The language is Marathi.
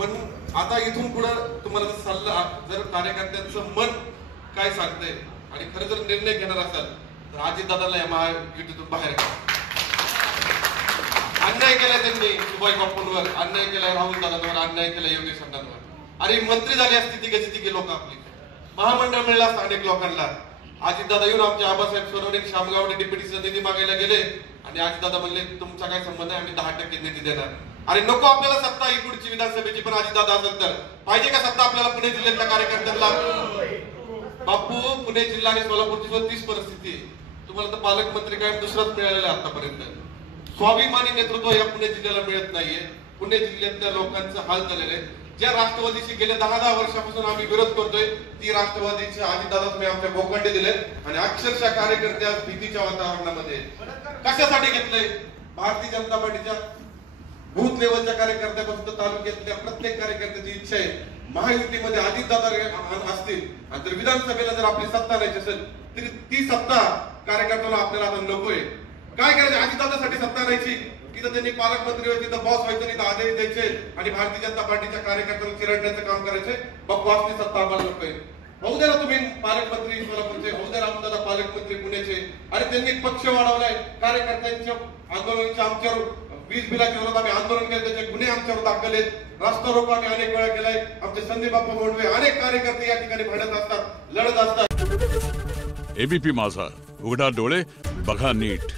पण आता इथून पुढे तुम्हाला सल्ला, जर कार्यकर्त्यांचं मन काय सांगतंय आणि खरं जर निर्णय घेणार असाल तर अजितदादाला या महायुतीतून बाहेर काढा. अन्याय केला त्यांनी सुभाष बापूंवर, अन्याय केला राहुल दादांवर, अन्याय केला योगेश अण्णांवर. अरे मंत्री झाली असती तिघे लोक आपली, महामंडळ मिळला असतं अनेक लोकांना. अजितदादा येऊन आमचे आबासाहेब सोनवणे शामगावडे डिप्युटीचा निधी मागायला गेले आणि अजितदादा म्हणले तुमचा काय संबंध आहे, आम्ही 10% निधी देणार. अरे नको आपल्याला सत्ता ही पुढची विधानसभेची, पण अजितदादा असेल तर पाहिजे का सत्ता आपल्याला पुणे जिल्ह्यातल्या कार्यकर्त्यांना? बापू, पुणे जिल्हा आणि सोलापूरची तीच परिस्थिती आहे. तुम्हाला तर पालकमंत्री काय दुसराच मिळालेला आहे आतापर्यंत. स्वाभिमानी नेतृत्व या पुणे जिल्ह्याला मिळत नाहीये. पुणे जिल्ह्यातल्या लोकांचं हाल झालेले आहे. ज्या राष्ट्रवादीशी गेल्या 10 वर्षापासून आम्ही विरोध करतोय, ती राष्ट्रवादीचे अजितदादा तुम्ही आमच्या भोकांडे दिले आणि अक्षरशः कार्यकर्ते आज भीतीच्या वातावरणामध्ये. कशासाठी घेतलंय? भारतीय जनता पार्टीच्या बूथ लेवलच्या कार्यकर्त्यापासून तर तालुक्यातल्या प्रत्येक कार्यकर्त्याची इच्छा आहे महायुतीमध्ये अजितदादा असतील आणि जर विधानसभेला जर आपली सत्ता नाही असेल तरी ती सत्ता कार्यकर्त्याला आपल्याला आता नकोय. काय करायचं? अजितदादासाठी सत्ता राहायची, तिथं त्यांनी पालकमंत्री व्हायचे, तिथं बॉस व्हायचं, नाही तर आदेश द्यायचे आणि भारतीय जनता पार्टीच्या कार्यकर्त्यांना चिरडण्याचं काम करायचे. बकवासची सत्ता आम्हाला नकोय. होऊ द्या ना तुम्ही पालकमंत्री सोलापूरचे, होऊ द्या रामदादा पालकमंत्री पुण्याचे. आणि त्यांनी पक्ष वाढवलाय, कार्यकर्त्यांच्या आंदोलनाच्या आमच्यावर वीज बिलाच्या विरोधात आम्ही आंदोलन केलं, त्याचे गुन्हे आमच्यावर दाखल आहेत. रस्ता रोको आम्ही अनेक वेळा केलाय. आमचे संदीप बाप्पा मोडवे अनेक कार्यकर्ते या ठिकाणी भांडत असतात, लढत असतात. एबीपी माझा, उघडा डोळे बघा नीट.